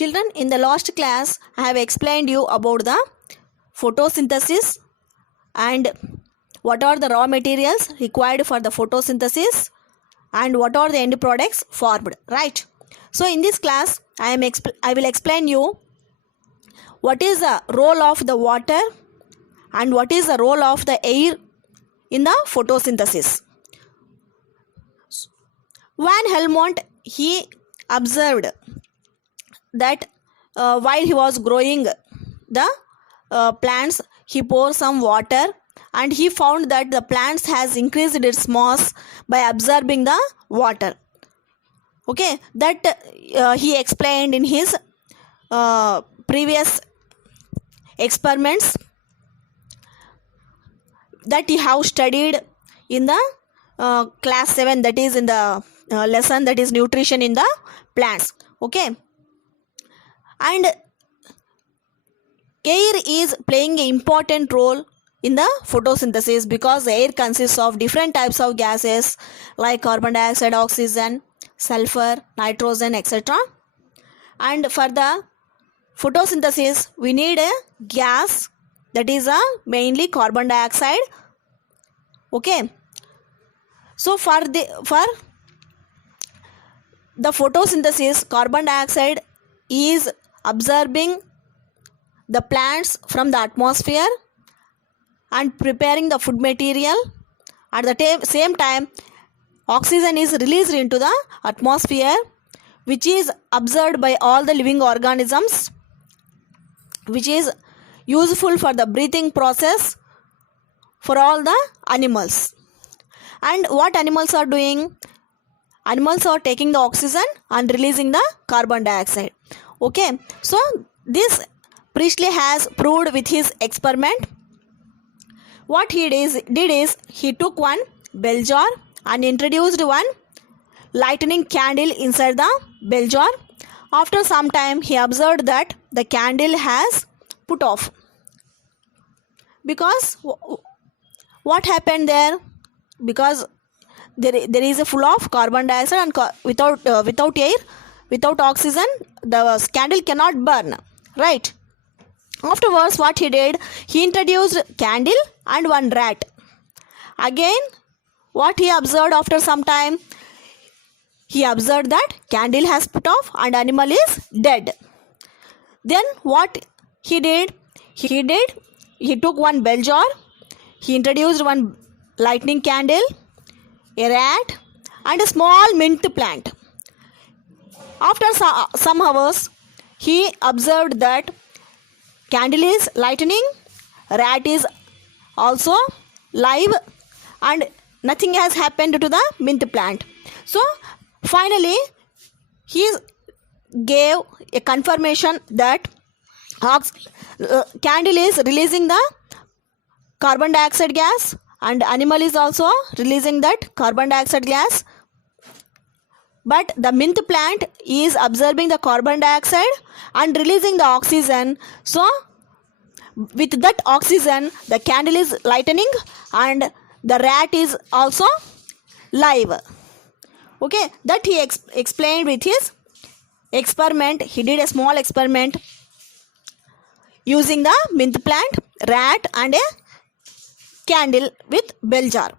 Children, in the last class, I have explained you about the photosynthesis and what are the raw materials required for the photosynthesis and what are the end products formed, right? So in this class, I will explain you what is the role of the water and what is the role of the air in the photosynthesis. Van Helmont, he observed that while he was growing the plants, he poured some water and he found that the plants has increased its mass by absorbing the water. Okay, that he explained in his previous experiments that he have studied in the class 7, that is in the lesson that is nutrition in the plants. Okay, and air is playing an important role in the photosynthesis because air consists of different types of gases like carbon dioxide, oxygen, sulfur, nitrogen, etc. And for the photosynthesis, we need a gas that is mainly carbon dioxide. Okay, so for the photosynthesis, carbon dioxide is absorbing the plants from the atmosphere and preparing the food material. At the same time, oxygen is released into the atmosphere, which is absorbed by all the living organisms, which is useful for the breathing process for all the animals. And what animals are doing? Animals are taking the oxygen and releasing the carbon dioxide. Okay, so this Priestley has proved with his experiment. What he did is he took one bell jar and introduced one lightning candle inside the bell jar. After some time, he observed that the candle has put off. Because what happened there? Because there is a full of carbon dioxide and without air, without oxygen, the candle cannot burn, right? Afterwards, what he did, he introduced candle and one rat. Again, what he observed after some time, he observed that candle has put off and animal is dead. Then what he did, he took one bell jar, he introduced one lightning candle, a rat and a small mint plant. After some hours, he observed that candle is lightning, rat is also live and nothing has happened to the mint plant. So finally he gave a confirmation that candle is releasing the carbon dioxide gas and animal is also releasing that carbon dioxide gas, but the mint plant is absorbing the carbon dioxide and releasing the oxygen. So with that oxygen, the candle is lightening and the rat is also live. Okay, that he explained with his experiment. He did a small experiment using the mint plant, rat and a candle with bell jar.